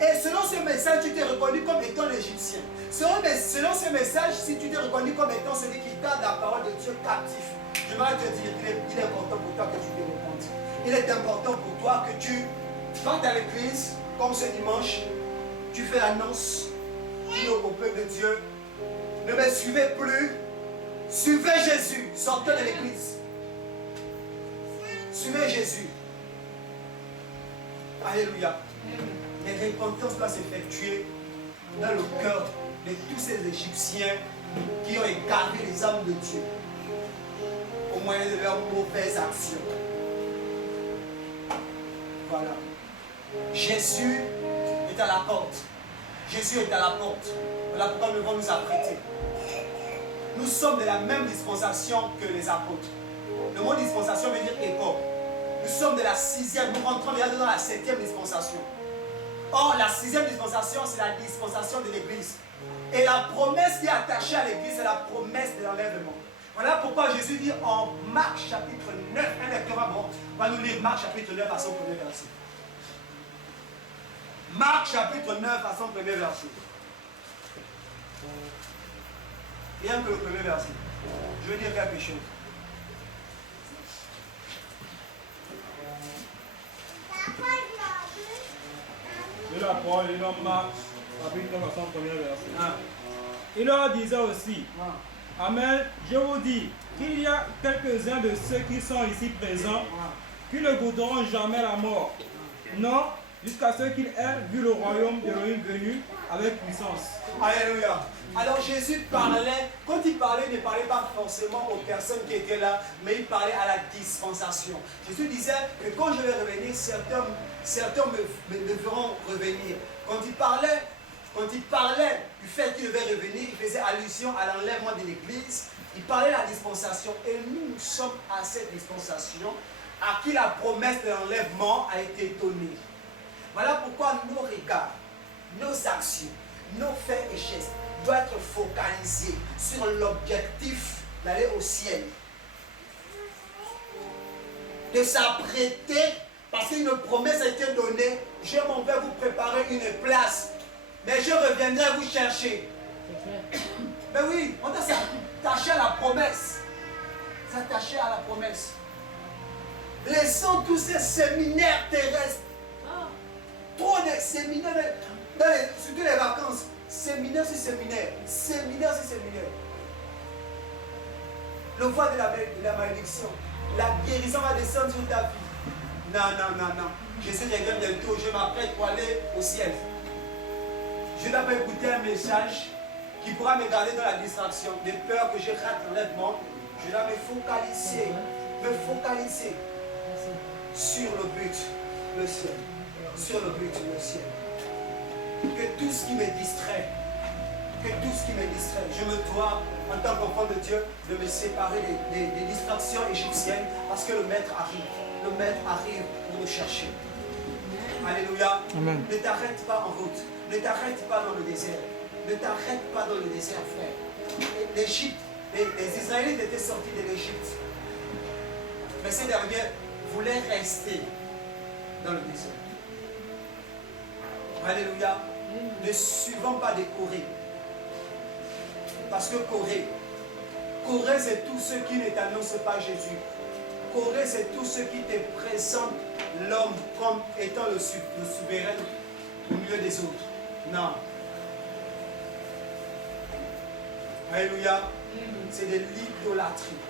et selon ce message, tu t'es reconnu comme étant l'Égyptien. Selon ce message, si tu t'es reconnu comme étant celui qui garde la parole de Dieu captif, je vais te dire qu'il est important pour toi que tu te repentes. Il est important pour toi que tu vas à l'église, comme ce dimanche, tu fais l'annonce, dis au peuple de Dieu, ne me suivez plus, suivez Jésus, sortez de l'église. Suivez Jésus. Alléluia. Les repentance doit s'effectuer dans le cœur de tous ces Égyptiens qui ont égaré les âmes de Dieu au moyen de leurs mauvaises actions. Voilà. Jésus est à la porte. Jésus est à la porte. Voilà pourquoi nous devons nous apprêter. Nous sommes de la même dispensation que les apôtres. Le mot dispensation veut dire époque. Nous sommes de la 6e, nous rentrons déjà dans la 7e dispensation. Or, la 6e dispensation, c'est la dispensation de l'Église. Et la promesse qui est attachée à l'Église, c'est la promesse de l'enlèvement. Voilà pourquoi Jésus dit en Marc chapitre 9, un lecteur va nous lire Marc chapitre 9 à son premier verset. Marc chapitre 9 à son premier verset. Rien que le premier verset. Je veux dire quelque chose. De la parole, il en Marc, chapitre 9 à son premier verset. Il leur disait aussi, Amen, je vous dis qu'il y a quelques-uns de ceux qui sont ici présents qui ne goûteront jamais la mort. Non, jusqu'à ce qu'ils aient vu le royaume d'Élohim venu avec puissance. Alléluia. Alors Jésus parlait, quand il parlait, il ne parlait pas forcément aux personnes qui étaient là, mais il parlait à la dispensation. Jésus disait que quand je vais revenir, certains me feront revenir. Quand il parlait du fait qu'il devait revenir, il faisait allusion à l'enlèvement de l'Église, il parlait de la dispensation. Et nous sommes à cette dispensation à qui la promesse de l'enlèvement a été donnée. Voilà pourquoi nos regards, nos actions, nos faits et gestes doivent être focalisés sur l'objectif d'aller au ciel. De s'apprêter, parce qu'une promesse a été donnée, je m'en vais vous préparer une place. Mais je reviendrai vous chercher. Mais oui, on doit s'attacher à la promesse. S'attacher à la promesse. Laissons tous ces séminaires terrestres. Trop de séminaires, surtout les vacances. Séminaire sur séminaire. Séminaire sur séminaire. Le voie de la malédiction. La guérison va descendre sur ta vie. Non. Jésus revient bientôt. Je m'apprête pour aller au ciel. Je dois pas écouter un message qui pourra me garder dans la distraction. De peur que je rate l'enlèvement. Je dois me focaliser sur le but, le ciel. Sur le but, le ciel. Que tout ce qui me distrait, je me dois, en tant qu'enfant de Dieu, de me séparer des distractions égyptiennes parce que le maître arrive. Le maître arrive pour nous chercher. Alléluia. Amen. Ne t'arrête pas en route. Ne t'arrête pas dans le désert. Ne t'arrête pas dans le désert, frère. L'Égypte, les Israélites étaient sortis de l'Égypte. Mais ces derniers voulaient rester dans le désert. Alléluia. Ne suivons pas des Corée. Parce que Corée, c'est tous ceux qui ne t'annoncent pas Jésus. Corée, c'est tous ceux qui te présentent l'homme comme étant le souverain au milieu des autres. Non. Alléluia. C'est de l'idolâtrie.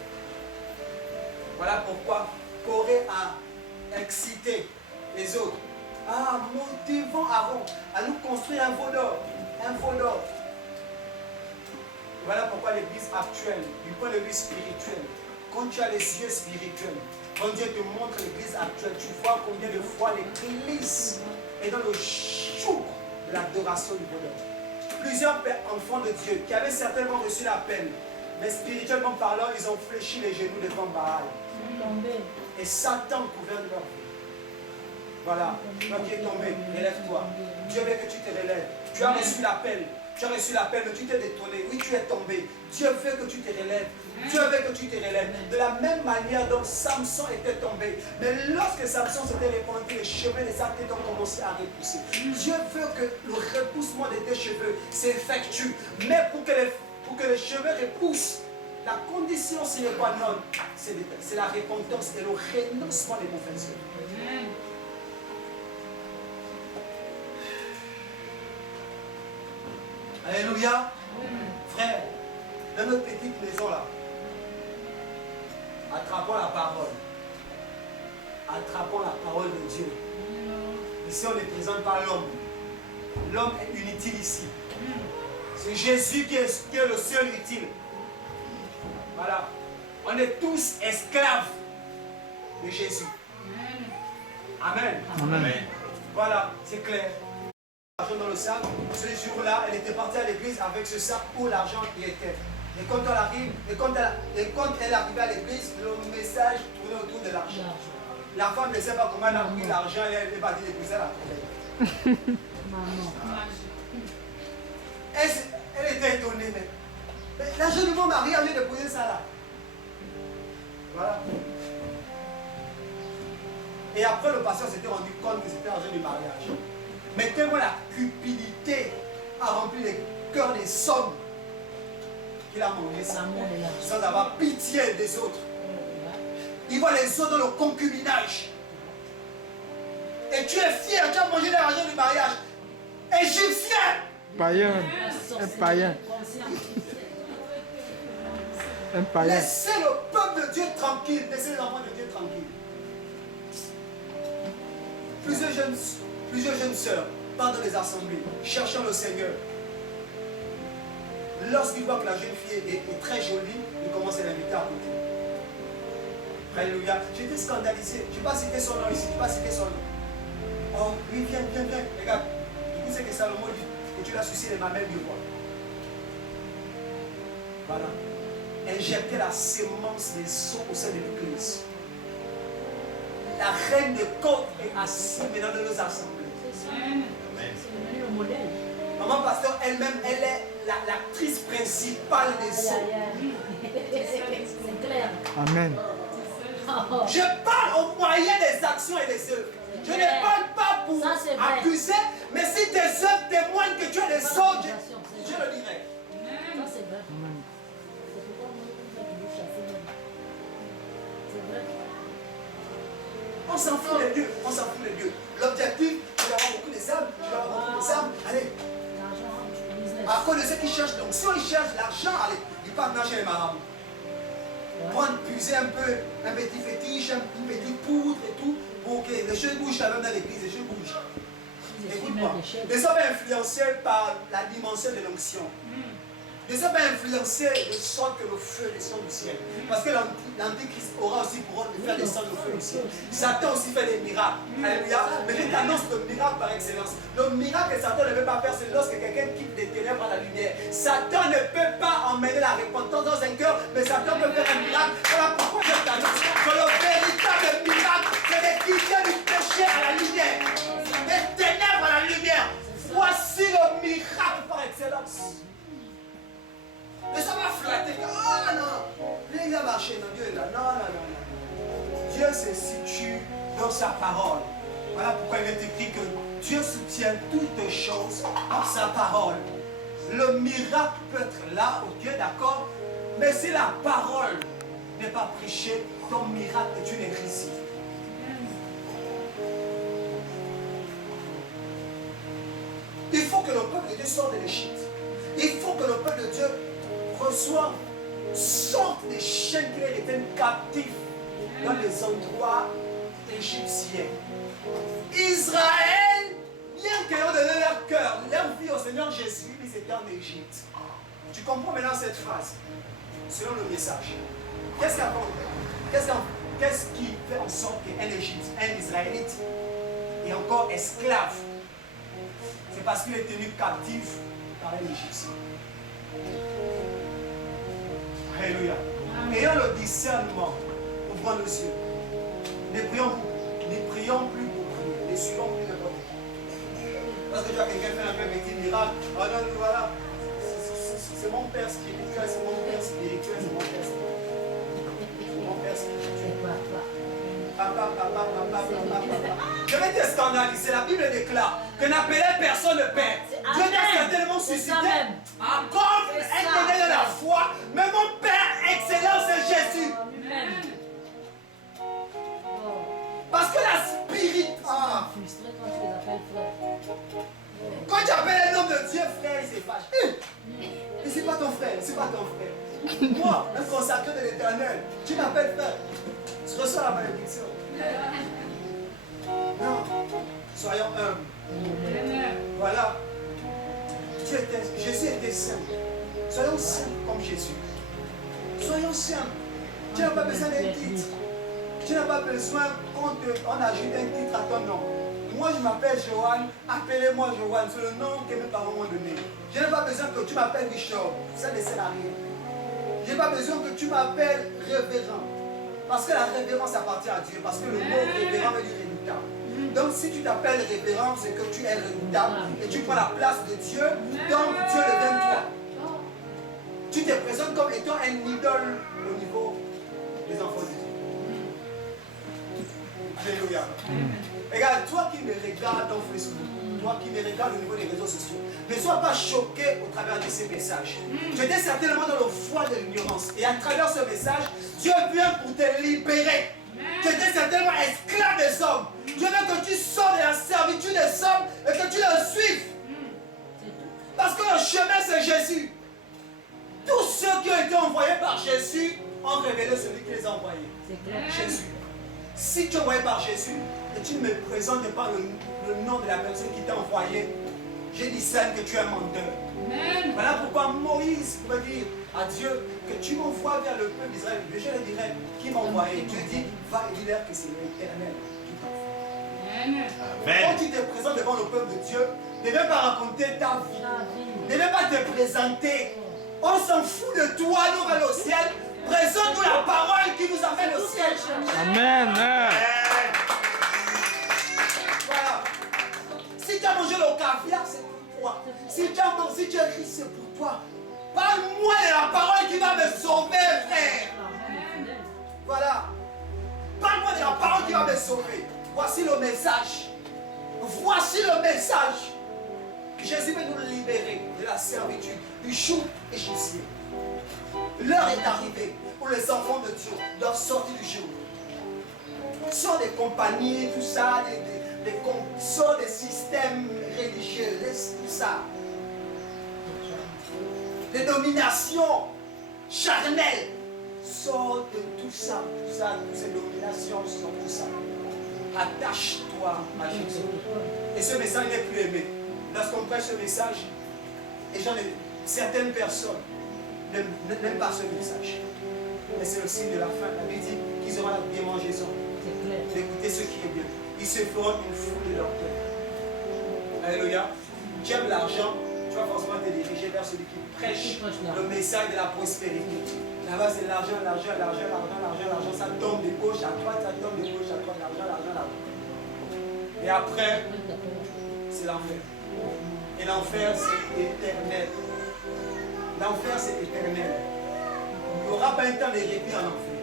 Voilà pourquoi Corée a excité les autres. Ah, motivons Aaron à nous construire un veau d'or. Un veau d'or. Voilà pourquoi l'église actuelle, du point de vue spirituel, quand tu as les yeux spirituels, quand Dieu te montre l'église actuelle, tu vois combien de fois l'église est dans le joug de l'adoration du bonheur. Plusieurs enfants de Dieu qui avaient certainement reçu l'appel, mais spirituellement parlant, ils ont fléchi les genoux devant Baal. Et Satan gouverne leur vie. Voilà, toi qui es tombé, relève-toi. Dieu veut que tu te relèves. Tu as reçu l'appel. Tu as reçu l'appel, mais tu t'es détourné. Oui, tu es tombé. Dieu veut que tu te relèves. Dieu veut que tu te relèves. De la même manière dont Samson était tombé. Mais lorsque Samson s'était répandu, les cheveux des athlètes ont commencé à repousser. Dieu veut que le repoussement de tes cheveux s'effectue. Mais pour que les cheveux repoussent, la condition sine qua non, c'est la repentance et le renoncement des mauvaises œuvres. Alléluia. Frère, dans notre petite maison là, attrapons la parole. Attrapons la parole de Dieu. Ici, on ne présente pas l'homme. L'homme est inutile ici. C'est Jésus qui est le seul utile. Voilà. On est tous esclaves de Jésus. Amen. Amen. Voilà, c'est clair. L'argent dans le sac. Ce jour-là, elle était partie à l'église avec ce sac où l'argent y était. Et quand elle arrive, quand elle arrivait à l'église, le message tournait autour de l'argent. La femme ne sait pas comment elle a pris l'argent et elle est partie de l'église, elle a trouvé. Elle était étonnée, mais l'argent de mon mari a lieu de poser ça là. Voilà. Et après, le pasteur s'était rendu compte que c'était l'argent du mariage. Mais tellement la cupidité a rempli les cœurs des hommes qu'il a mangé ça sans avoir pitié des autres. Il voit les autres dans le concubinage. Et tu es fier, tu as mangé l'argent du mariage. Égyptien! Païen. Un païen. Un païen. Laissez le peuple de Dieu tranquille. Laissez les enfants de Dieu tranquilles. Plusieurs jeunes sœurs partent dans les assemblées, cherchant le Seigneur. Lorsqu'ils voient que la jeune fille est très jolie, ils commencent à l'inviter à côté. Alléluia. J'étais scandalisé. Je n'ai pas cité son nom ici. Je n'ai pas cité son nom. Oh, oui, viens. Regarde. Du coup, c'est que Salomon dit que tu l'as sucé les mamelles du roi. Voilà. Injecter la sémence des eaux au sein de l'église. La reine de côte est assise maintenant dans nos assemblées. C'est le modèle. Maman pasteur elle-même, elle est l'actrice principale des eaux. C'est clair. Amen. Je parle au moyen des actions et des œuvres. Je ne parle pas pour accuser, mais si tes œuvres témoignent que tu es On s'en fout des dieux. On s'en fout des dieux. L'objectif, c'est d'avoir beaucoup d'âmes. Tu vas avoir beaucoup d'âmes. Allez. À cause de ceux qui cherchent l'onction, ils cherchent l'argent. Allez, ils partent chez les marabouts. Prendre, puiser un peu, un petit fétiche, une petite poudre et tout, pour que les choses bougent quand même dans l'église, les choses bougent. Écoute-moi, ne sois pas influencé par la dimension de l'onction. Ne sois pas influencé de sorte que le feu descend du ciel. Parce que l'Antichrist aura aussi pour rôle de faire descendre le feu du ciel. Satan aussi fait des miracles. Alléluia. Mais je t'annonce le miracle par excellence. Le miracle que Satan ne peut pas faire, c'est lorsque quelqu'un quitte des ténèbres à la lumière. Satan ne peut pas emmener la repentance dans un cœur, mais Satan peut faire un miracle. Voilà pourquoi je t'annonce que le véritable miracle, c'est de quitter du péché à la lumière. Des ténèbres à la lumière. Voici le miracle par excellence. Ne sois pas flatté. Ah non, il a marché, non, Dieu est là. Non, non, non, non. Dieu se situe dans sa parole. Voilà pourquoi il est écrit que Dieu soutient toutes choses par sa parole. Le miracle peut être là, ok, d'accord, mais si la parole n'est pas prêchée, ton miracle est une hérésie. Il faut que le peuple de Dieu sorte de l'Égypte. Il faut que le peuple de Dieu sorte des chaînes qui les retiennent captifs dans les endroits égyptiens. Israël, bien qu'ayant donné leur cœur, leur vie au Seigneur Jésus, ils étaient en Égypte. Tu comprends maintenant cette phrase? Selon le message. Qu'est-ce qui fait en sorte qu'un Égyptien, un Israélite, est encore esclave? C'est parce qu'il est tenu captif par un Égyptien. Alléluia. Ayant le discernement, ouvrons nos yeux. Ne prions plus pour prier. Ne suivons plus le bon. Parce que tu as quelqu'un fait un petit miracle. Oh non, voilà. C'est mon père spirituel, c'est mon père spirituel, c'est mon père spirituel. C'est mon père spirituel. Papa. Je vais te scandaliser. La Bible déclare que n'appelait personne le Père. Dieu t'a certainement suscité comme un donné de la foi, mais mon Père excellent, c'est Jésus. Parce que la spirit. Quand tu appelles un homme de Dieu, frère, il se fâche. Mais c'est pas ton frère, c'est pas ton frère. Moi, un consacré de l'Éternel, tu m'appelles frère. Tu reçois la malédiction. Non, soyons humbles. Voilà. Jésus était simple. Soyons simples comme Jésus. Soyons simples. Tu n'as pas besoin d'un titre. Tu n'as pas besoin qu'on ajoute un titre à ton nom. Moi, je m'appelle Johan. Appelez-moi Johan. C'est le nom que mes parents m'ont donné. Je n'ai pas besoin que tu m'appelles Richard. Ça ne sert à rien. Je n'ai pas besoin que tu m'appelles révérend. Parce que la révérence appartient à Dieu. Parce que le mot révérend veut dire redoutable. Donc si tu t'appelles révérend, c'est que tu es redoutable. Et tu prends la place de Dieu. Donc Dieu devient toi. Tu te présentes comme étant un idole au niveau des enfants de Dieu. Alléluia. Regarde, toi qui me regardes dans Facebook, toi qui me regardes au niveau des réseaux sociaux, ne sois pas choqué au travers de ces messages. Tu étais certainement dans le foie de l'ignorance. Et à travers ce message, Dieu vient pour te libérer. Tu étais certainement esclave des hommes. Dieu veut que tu sors de la servitude des hommes et que tu le suives. Parce que le chemin, c'est Jésus. Tous ceux qui ont été envoyés par Jésus ont révélé celui qui les a envoyés. Jésus. Si tu es envoyé par Jésus et tu ne me présentes pas le nom de la personne qui t'a envoyé, je discerne que tu es un menteur. Voilà pourquoi Moïse pouvait dire à Dieu que tu m'envoies vers le peuple d'Israël. Je le dirai, qui m'a envoyé? Dieu dit, va et dis-leur que c'est l'Éternel qui t'a envoyé. Quand tu te présentes devant le peuple de Dieu, ne viens pas raconter ta vie. Ne viens pas te présenter. On s'en fout de toi, nous allons au ciel. Présente-nous la parole qui nous amène au ciel. Amen. Voilà. Si tu as mangé le caviar, c'est pour toi. Si tu as ri, c'est pour toi. Parle-moi de la parole qui va me sauver, frère. Voilà. Parle-moi de la parole qui va me sauver. Voici le message. Voici le message. Jésus veut nous libérer de la servitude du joug égyptien. L'heure est arrivée où les enfants de Dieu doivent sortir du joug. Sors des compagnies, tout ça, sors des systèmes religieux, laisse tout ça. Des dominations charnelles. Sors de tout ça, toutes ces dominations, tout ça. Attache-toi à Jésus. Et ce message n'est plus aimé. Lorsqu'on prêche ce message, certaines personnes n'aiment pas ce message. Mais c'est le signe de la fin. La Bible dit qu'ils auront la démangeaison d'écouter ce qui est bien. Ils se feront une foule de leur cœur. Alléluia. Tu aimes l'argent, tu vas forcément te diriger vers celui qui prêche le message de la prospérité. Là-bas, c'est l'argent, ça tombe de gauche à droite, l'argent. Et après, c'est l'enfer. Et l'enfer, c'est éternel. L'enfer, c'est éternel. Il n'y aura pas un temps de répit en enfer.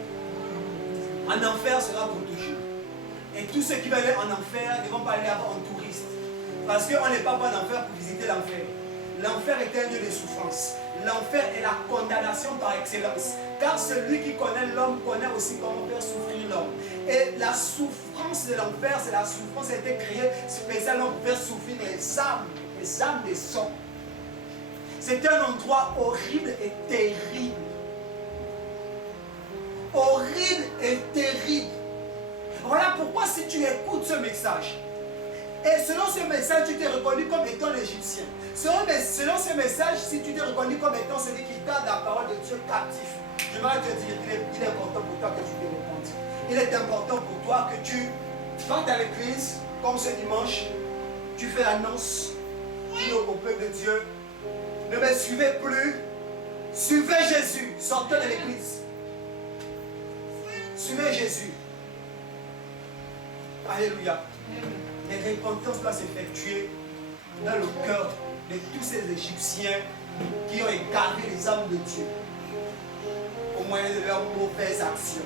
En enfer sera pour toujours. Et tous ceux qui veulent aller en enfer ne vont pas aller en touriste. Parce qu'on n'est pas en enfer pour visiter l'enfer. L'enfer est un lieu de souffrance. L'enfer est la condamnation par excellence. Car celui qui connaît l'homme connaît aussi comment faire souffrir l'homme. Et la souffrance de l'enfer, c'est la souffrance qui a été créée spécialement pour faire souffrir les âmes des hommes. C'est un endroit horrible et terrible. Horrible et terrible. Voilà pourquoi si tu écoutes ce message, et selon ce message, tu t'es reconnu comme étant l'Égyptien. Selon ce message, si tu t'es reconnu comme étant celui qui garde la parole de Dieu captif, je vais te dire qu'il est important pour toi que tu te repentes. Il est important pour toi que tu vas à l'église, comme ce dimanche, tu fais l'annonce, tu dis au peuple de Dieu, ne me suivez plus, suivez Jésus, sortez de l'église. Suivez Jésus. Alléluia. Les repentances doivent s'effectuer dans le cœur de tous ces Égyptiens qui ont égaré les âmes de Dieu au moyen de leurs mauvaises actions.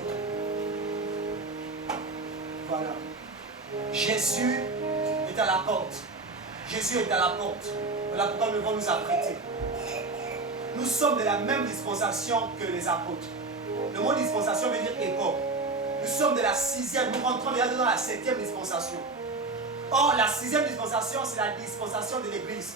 Voilà. Jésus est à la porte. Jésus est à la porte. Voilà pourquoi nous devons nous apprêter. Nous sommes de la même dispensation que les apôtres. Le mot dispensation veut dire époque. Nous sommes de la 6e, nous rentrons déjà dans la 7e dispensation. Or, la 6e dispensation, c'est la dispensation de l'Église.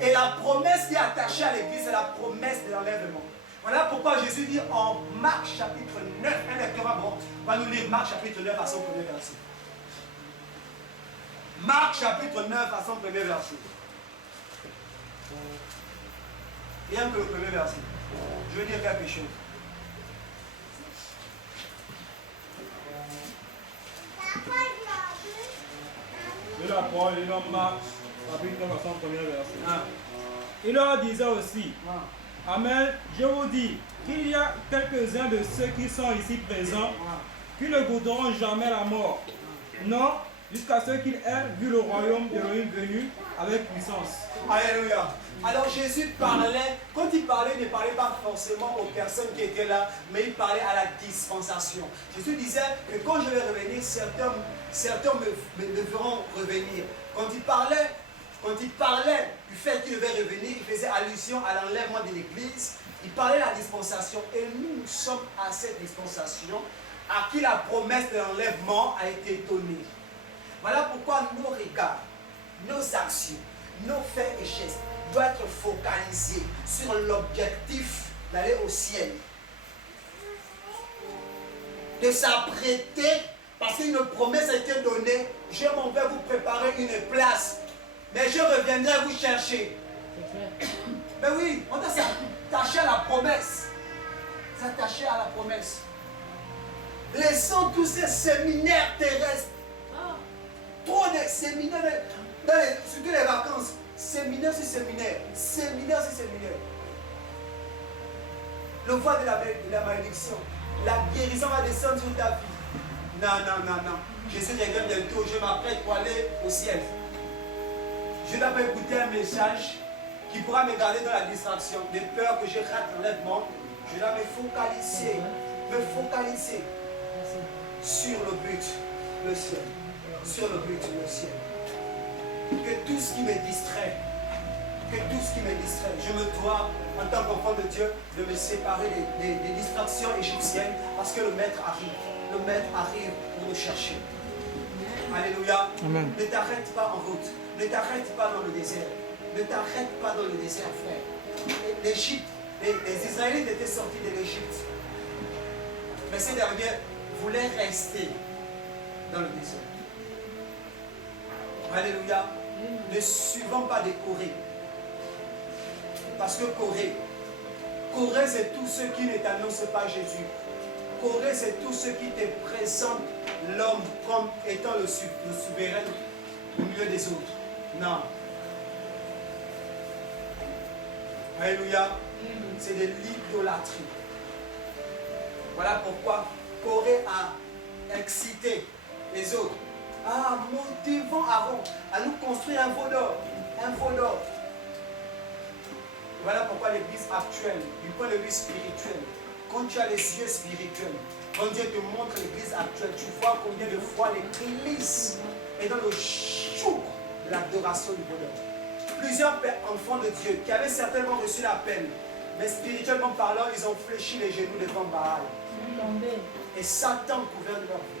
Et la promesse qui est attachée à l'Église, c'est la promesse de l'enlèvement. Voilà pourquoi Jésus dit en Marc chapitre 9, un lecteur va nous lire Marc chapitre 9 à son premier verset. Marc chapitre 9 à son premier verset. Rien que le premier verset. Je veux dire quelque chose. De la parole, il en Marc, chapitre 9 à son premier verset. Il leur disait aussi, Amen, je vous dis qu'il y a quelques-uns de ceux qui sont ici présents qui ne goûteront jamais la mort. Non, jusqu'à ce qu'ils aient vu le royaume d'Élohim venu avec puissance. Alléluia. Alors Jésus parlait, quand il parlait, il ne parlait pas forcément aux personnes qui étaient là, mais il parlait à la dispensation. Jésus disait que quand je vais revenir, certains me feront revenir. Quand il parlait du fait qu'il devait revenir, il faisait allusion à l'enlèvement de l'Église, il parlait de la dispensation. Et nous sommes à cette dispensation à qui la promesse de l'enlèvement a été donnée. Voilà pourquoi nos regards, nos actions, nos faits et gestes doivent être focalisés sur l'objectif d'aller au ciel. De s'apprêter, parce qu'une promesse a été donnée, je m'en vais vous préparer une place, mais je reviendrai vous chercher. Mais oui, on doit s'attacher à la promesse. S'attacher à la promesse. Laissons tous ces séminaires terrestres. Trop de séminaires, surtout les vacances. Séminaire sur séminaire. Séminaire sur séminaire. Le voie de la malédiction. La guérison va descendre sur ta vie. Non. Jésus revient bientôt. Je m'apprête pour aller au ciel. Je ne dois pas écouter un message qui pourra me garder dans la distraction. De peur que je rate l'enlèvement. Je dois me focaliser sur le but, le ciel. Sur le but, le ciel. Que tout ce qui me distrait, je me dois, en tant qu'enfant de Dieu, de me séparer des distractions égyptiennes parce que le maître arrive. le Maître arrive pour nous chercher. Alléluia. Amen. Ne t'arrête pas en route. Ne t'arrête pas dans le désert. Ne t'arrête pas dans le désert, frère. L'Égypte, les Israélites étaient sortis de l'Égypte. Mais ces derniers voulaient rester dans le désert. Alléluia. Ne suivons pas des Corée. Parce que Corée, c'est tous ceux qui ne t'annoncent pas Jésus. Corée, c'est tous ceux qui te présentent l'homme comme étant le souverain au milieu des autres. Non. Alléluia. C'est de l'idolâtrie. Voilà pourquoi Corée a excité les autres. Ah, motivons Aaron à nous construire un veau d'or. Un veau d'or. Voilà pourquoi l'église actuelle, du point de vue spirituel, quand tu as les yeux spirituels, quand Dieu te montre l'église actuelle, tu vois combien de fois l'église est dans le joug de l'adoration du veau d'or. Plusieurs enfants de Dieu qui avaient certainement reçu l'appel, mais spirituellement parlant, ils ont fléchi les genoux devant Baal. Et Satan couvert de leur vie.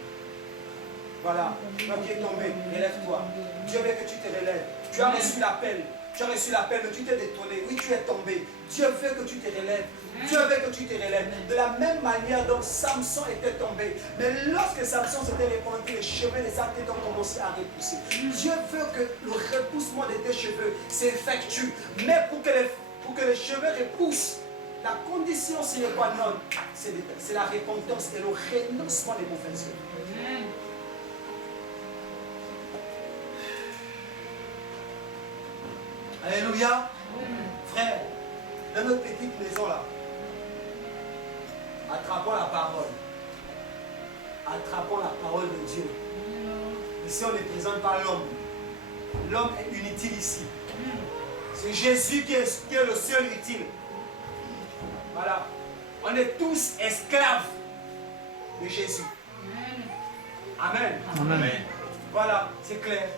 Voilà, toi qui es tombé, relève-toi. Dieu veut que tu te relèves. Tu as reçu l'appel. Tu as reçu l'appel, mais tu t'es détourné. Oui, tu es tombé. Dieu veut que tu te relèves. Dieu veut que tu te relèves. De la même manière dont Samson était tombé. Mais lorsque Samson s'était répandu, les cheveux des sa tête ont commencé à repousser. Dieu veut que le repoussement de tes cheveux s'effectue. Mais pour que les cheveux repoussent, la condition sine qua non, c'est la repentance et le renoncement des mauvaises œuvres. Alléluia. Frère, dans notre petite maison là, attrapons la parole. Attrapons la parole de Dieu. Ici, on ne présente pas l'homme. L'homme est inutile ici. C'est Jésus qui est le seul utile. Voilà. On est tous esclaves de Jésus. Amen. Amen. Voilà, c'est clair.